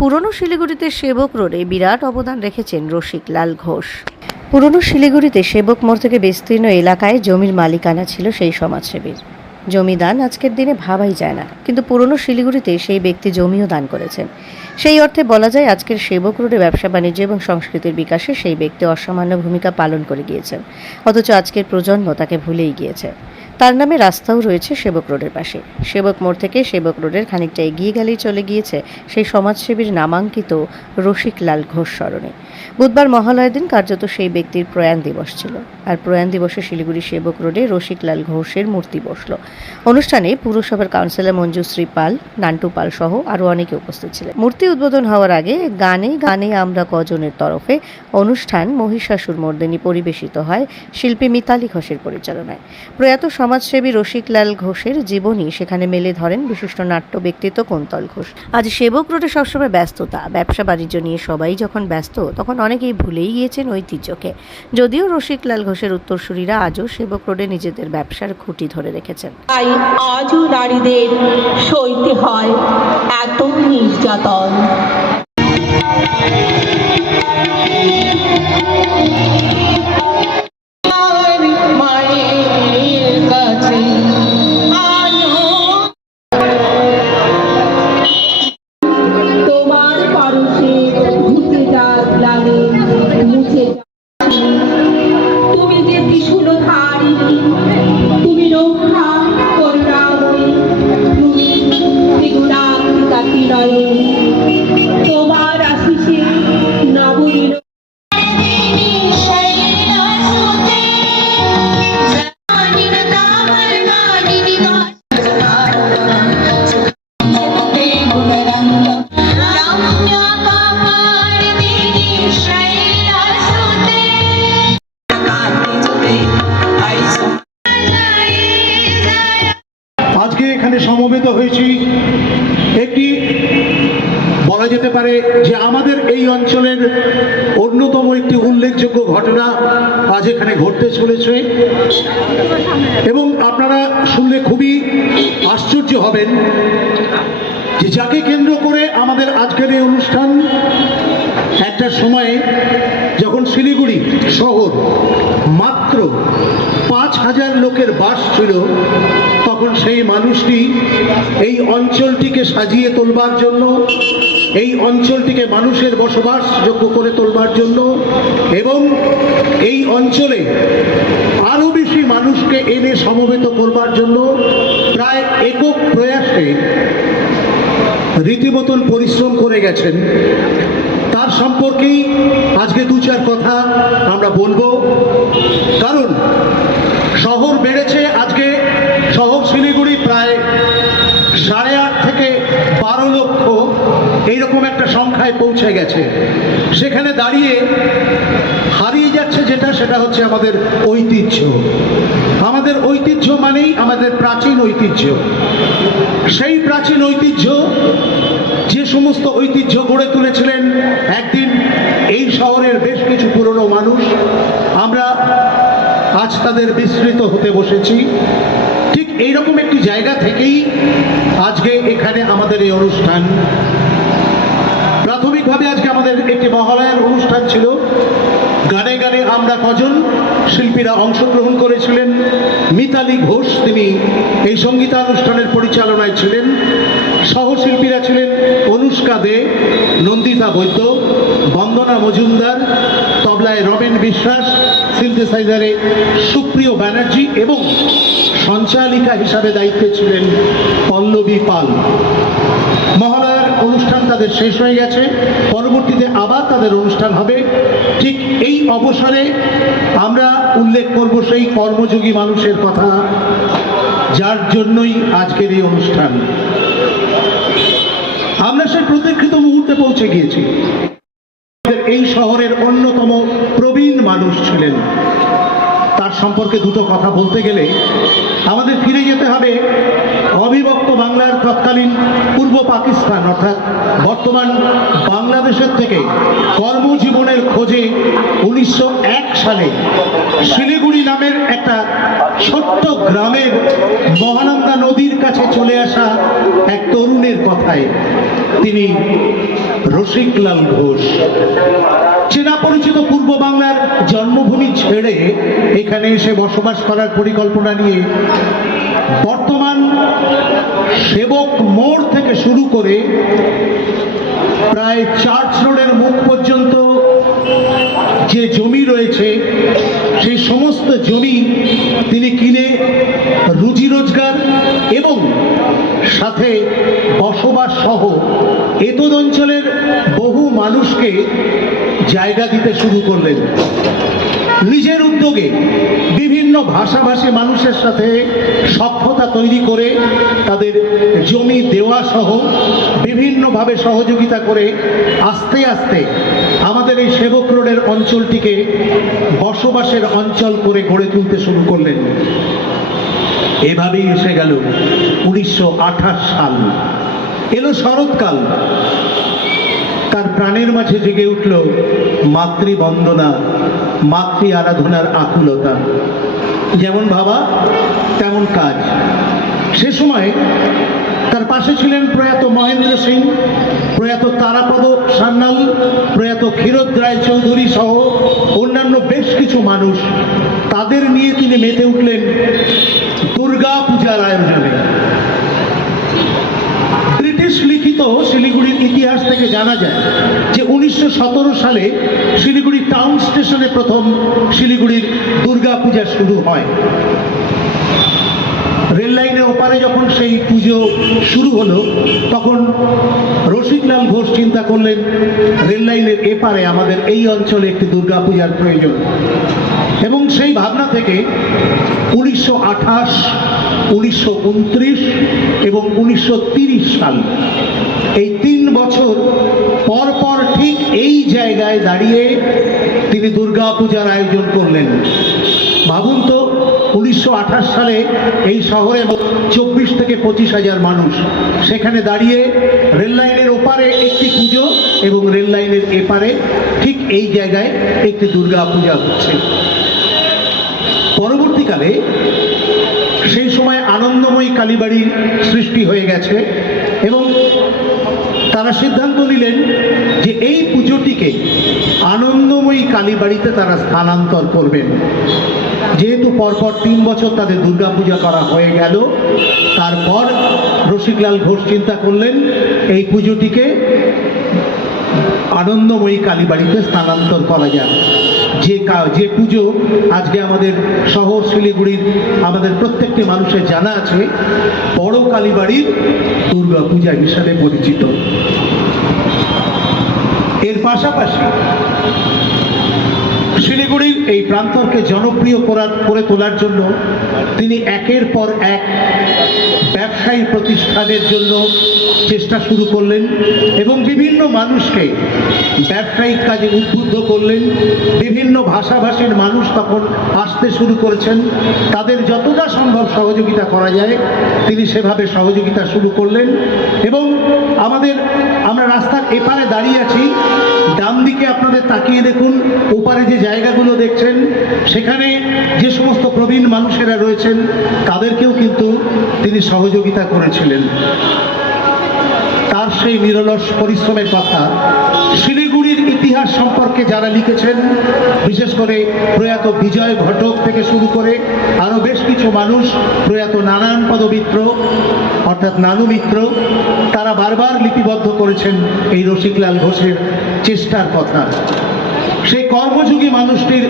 পুরনো শিলিগুড়িতে সেবক রোডে বিরাট অবদান রেখেছেন রসিকলাল ঘোষ। পুরনো শিলিগুড়িতে সেবক মোড় থেকে বিস্তীর্ণ এলাকায় জমির মালিকানা ছিল সেই সমাজসেবীর। জমিদান আজকের দিনে ভাবাই যায় না, কিন্তু পুরনো শিলিগুড়িতে সেই ব্যক্তি জমিও দান করেছেন। সেই অর্থে বলা যায় আজকের সেবক রোডে ব্যবসা বাণিজ্য এবং সংস্কৃতির বিকাশে সেই ব্যক্তি অসামান্য ভূমিকা পালন করে গিয়েছেন, অথচ আজকের প্রজন্ম তাকে ভুলেই গিয়েছে। তার নামে রাস্তাও রয়েছে সেবক রোডের পাশে। সেবক মোড় থেকে সেবক রোডের খানিকটা এগিয়ে গেলেই চলে গিয়েছে সেই সমাজসেবীর নামাঙ্কিত রসিকলাল ঘোষ স্মরণে। বুধবার মহালয়ের দিন কার্যত সেই ব্যক্তির প্রয়াণ দিবস ছিল, আর প্রয়াণ দিবসে শিলিগুড়ি সেবক রোডে রসিকলাল ঘোষের মূর্তি বসল। অনুষ্ঠানে পুরসভার কাউন্সিলর মঞ্জুশ্রী পাল, নান্টু পাল সহ আরও অনেকে উপস্থিত ছিলেন। মূর্তি উদ্বোধন হওয়ার আগে গানে গানে আমরা কজনের তরফে অনুষ্ঠান মহিষাসুর মর্দিনী পরিবেশিত হয় শিল্পী মিতালি ঘোষের পরিচালনায়। প্রয়াত সমাজসেবী রসিকলাল ঘোষের জীবনী সেখানে মেলে ধরেন বিশিষ্ট নাট্য ব্যক্তিত্ব কুন্তল ঘোষ। আজ সেবক রোডে সবসময় ব্যস্ততা, ব্যবসা বাণিজ্য নিয়ে সবাই যখন ব্যস্ত, তখন অনেকেই ভুলেই গিয়েছেন ঐতিহ্যকে। যদিও রসিকলাল ঘোষের উত্তরসূরিরা আজও সেবক রোডে নিজেদের ব্যবসার খুঁটি ধরে রেখেছেন। তাই আজও নারীদের সইতে হয় এত নির্যাতন। আজকে এখানে সমবেত হয়েছি একটি বলা যেতে পারে যে আমাদের এই অঞ্চলের অন্যতম একটি উল্লেখযোগ্য ঘটনা আজ এখানে ঘটতে চলেছে, এবং আপনারা শুনলে খুবই আশ্চর্য হবেন যে যাকে কেন্দ্র করে আমাদের আজকের এই অনুষ্ঠান। একটা সময়ে যখন শিলিগুড়ি শহর মাত্র 5,000 লোকের বাস ছিল, তখন সেই মানুষটি এই অঞ্চলটিকে সাজিয়ে তোলবার জন্য, এই অঞ্চলটিকে মানুষের বসবাসযোগ্য করে তোলবার জন্য এবং এই অঞ্চলে আরও বেশি মানুষকে এনে সমবেত করবার জন্য প্রায় একক প্রয়াসে রীতিমতন পরিশ্রম করে গেছেন। তার সম্পর্কেই আজকে দু চার কথা আমরা বলবো, কারণ শহর বেড়েছে। আজকে শহর শিলিগুড়ি প্রায় 8.5 থেকে 12 লক্ষ এইরকম একটা সংখ্যায় পৌঁছে গেছে। সেখানে দাঁড়িয়ে হারিয়ে যাচ্ছে সেটা হচ্ছে আমাদের ঐতিহ্য। আমাদের ঐতিহ্য মানেই আমাদের প্রাচীন ঐতিহ্য। সেই প্রাচীন ঐতিহ্য, যে সমস্ত ঐতিহ্য গড়ে তুলেছিলেন একদিন এই শহরের বেশ কিছু পুরনো মানুষ, আমরা আজ তাদের বিস্মৃত হতে বসেছি। ঠিক এইরকম একটি জায়গা থেকেই আজকে এখানে আমাদের এই অনুষ্ঠান। প্রাথমিকভাবে আজকে আমাদের একটি মহালয়ার অনুষ্ঠান ছিল। গানে গানে আমরা কজন শিল্পীরা অংশগ্রহণ করেছিলেন। মিতালি ঘোষ তিনি এই সঙ্গীতানুষ্ঠানের পরিচালনায় ছিলেন। সহশিল্পীরা ছিলেন অনুষ্কা দে, নন্দিতা বৈদ্য, বন্দনা মজুমদার, তবলায় রমেন বিশ্বাস, সিনথেসাইজারে সুপ্রিয় ব্যানার্জি এবং সঞ্চালিকা হিসাবে দায়িত্বে ছিলেন পল্লবী পাল। মহালয়ার অনুষ্ঠান তাদের শেষ হয়ে গেছে, পরবর্তীতে আবার তাদের অনুষ্ঠান হবে। ঠিক এই অবসরে আমরা উল্লেখ করব সেই কর্মযোগী মানুষের কথা, যার জন্যই আজকের এই অনুষ্ঠান। আমরা সেই প্রতীক্ষিত মুহূর্তে পৌঁছে গিয়েছি। এই শহরের অন্যতম প্রবীণ মানুষ ছিলেন। তার সম্পর্কে দুটো কথা বলতে গেলে আমাদের ফিরে যেতে হবে অবিভক্ত বাংলার তৎকালীন পূর্ব পাকিস্তান অর্থাৎ বর্তমান বাংলাদেশের থেকে কর্মজীবনের খোঁজে 1901 সালে শিলিগুড়ি নামের একটা ছোট্ট গ্রামের মহানন্দা নদীর কাছে চলে আসা এক তরুণের কথায় তিনি রসিকলাল ঘোষ। চেনা পরিচিত পূর্ব বাংলার জন্মভূমি ছেড়ে এখানে এসে বসবাস করার পরিকল্পনা নিয়ে বর্তমান সেবক মোড় থেকে শুরু করে প্রায় চার্চ রোডের মুখ পর্যন্ত যে জমি রয়েছে সেই সমস্ত জমি তিনি কিনে রুজি রোজগার এবং সাথে বসবাস সহ এতদ অঞ্চলের বহু মানুষকে জায়গা দিতে শুরু করলেন। নিজের উদ্যোগে বিভিন্ন ভাষাভাষী মানুষের সাথে সখ্যতা তৈরি করে তাদের জমি দেওয়া সহ বিভিন্নভাবে সহযোগিতা করে আস্তে আস্তে আমাদের এই সেবক রোডের অঞ্চলটিকে বসবাসের অঞ্চল করে গড়ে তুলতে শুরু করলেন। এভাবেই এসে গেল 1928 সাল। এলো শরৎকাল। তার প্রাণের মাঝে জেগে উঠল মাতৃবন্দনা, মাতৃ আরাধনার আকুলতা। যেমন ভাবা তেমন কাজ। সে সময় তার পাশে ছিলেন প্রয়াত মহেন্দ্র সিং, প্রয়াত তারাপদ সান্যাল, প্রয়াত ক্ষীরোদ রায় চৌধুরী সহ অন্যান্য বেশ কিছু মানুষ। তাদের নিয়ে তিনি মেতে উঠলেন দুর্গা পূজার আয়োজনে। ব্রিটিশ লিখিত শিলিগুড়ির ইতিহাস থেকে জানা যায় যে 1917 সালে শিলিগুড়ি টাউন স্টেশনে প্রথম শিলিগুড়ির দুর্গা পূজা শুরু হয়। রেল লাইনের ওপারে যখন সেই পুজো শুরু হলো তখন রসিকলাল ঘোষ চিন্তা করলেন রেল লাইনের এপারে আমাদের এই অঞ্চলে একটি দুর্গা পূজার প্রয়োজন। এবং সেই ভাবনা থেকে 1928, 1929 এবং 1930 সাল এই 3 বছর পর পর ঠিক এই জায়গায় দাঁড়িয়ে তিনি দুর্গা পূজার আয়োজন করলেন। ভাবুন তো, 1928 সালে এই শহরে 24 থেকে 25 হাজার মানুষ, সেখানে দাঁড়িয়ে রেল লাইনের ওপারে একটি পুজো এবং রেল লাইনের এপারে ঠিক এই জায়গায় একটি দুর্গা পূজা হচ্ছে। পরবর্তীকালে সেই সময় আনন্দময়ী কালীবাড়ির সৃষ্টি হয়ে গেছে এবং তারা সিদ্ধান্ত নিলেন যে এই পুজোটিকে আনন্দময়ী কালীবাড়িতে তারা স্থানান্তর করবেন। যেহেতু পরপর 3 বছর তাদের দুর্গা পূজা করা হয়ে গেল, তারপর রসিকলাল ঘোষ চিন্তা করলেন এই পুজোটিকে আনন্দময়ী কালীবাড়িতে স্থানান্তর করা যায়। যে পুজো আজকে আমাদের শহর শিলিগুড়ির আমাদের প্রত্যেকটি মানুষের জানা আছে বড় কালীবাড়ির দুর্গা পূজা হিসাবে পরিচিত। এর পাশাপাশি শিলিগুড়ির এই প্রান্তরকে জনপ্রিয় করে তোলার জন্য তিনি একের পর এক ব্যবসায়ী প্রতিষ্ঠানের জন্য চেষ্টা শুরু করলেন এবং বিভিন্ন মানুষকে ব্যবসায়িক কাজে উদ্বুদ্ধ করলেন। বিভিন্ন ভাষাভাষীর মানুষ তখন আসতে শুরু করেছেন। তাদের যতটা সম্ভব সহযোগিতা করা যায় তিনি সেভাবে সহযোগিতা শুরু করলেন। এবং আমরা রাস্তার এপারে দাঁড়িয়ে আছি, ডান দিকে আপনাদের তাকিয়ে দেখুন, ওপারে যে জায়গাগুলো দেখছেন সেখানে যে সমস্ত প্রবীণ মানুষেরা রয়েছেন তাদেরকেও কিন্তু তিনি সহযোগিতা করেছিলেন। তার সেই নিরলস পরিশ্রমের কথা শিলিগুড়ির ইতিহাস সম্পর্কে যারা লিখেছেন, বিশেষ করে প্রয়াত বিজয় ঘটক থেকে শুরু করে আরো বেশ কিছু মানুষ, প্রয়াত নানান পদমিত্র অর্থাৎ নানু মিত্র, তারা বারবার লিপিবদ্ধ করেছেন এই রসিকলাল ঘোষের চেষ্টার কথা। সেই কর্মযোগী মানুষটির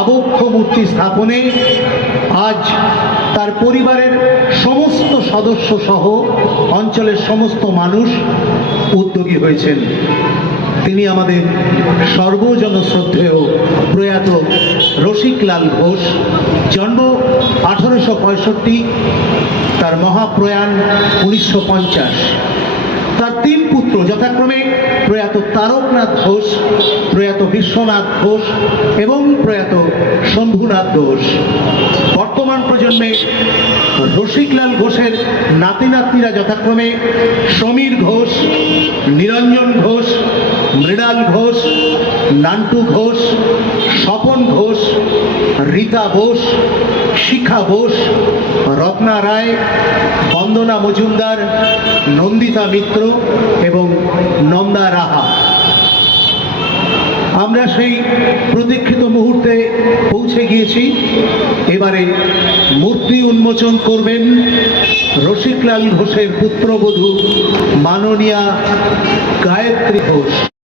আবক্ষ মূর্তি স্থাপনে আজ তার পরিবারের সমস্ত সদস্য সহ অঞ্চলের সমস্ত মানুষ উদ্যোগী হয়েছেন। তিনি আমাদের সর্বজন শ্রদ্ধেয় প্রয়াত রসিকলাল ঘোষ। জন্ম 1865, তার মহাপ্রয়াণ 1950। তার 3 পুত্র যথাক্রমে প্রয়াত তারকনাথ ঘোষ, প্রয়াত বিশ্বনাথ ঘোষ এবং প্রয়াত শম্ভুনাথ ঘোষ। বর্তমান প্রজন্মে রসিকলাল ঘোষের নাতি নাতনিরা যথাক্রমে সমীর ঘোষ, নিরঞ্জন ঘোষ, মৃণাল ঘোষ, নান্টু ঘোষ, স্বপন ঘোষ, রীতা বোস, শিখা বোস, রত্না রায়, বন্দনা মজুমদার, নন্দিতা মিত্র এবং নন্দা রাহা। আমরা সেই প্রতীক্ষিত মুহূর্তে পৌঁছে গিয়েছি। এবারে মূর্তি উন্মোচন করবেন রসিকলাল ঘোষের পুত্রবধূ মাননীয়া গায়ত্রী ঘোষ।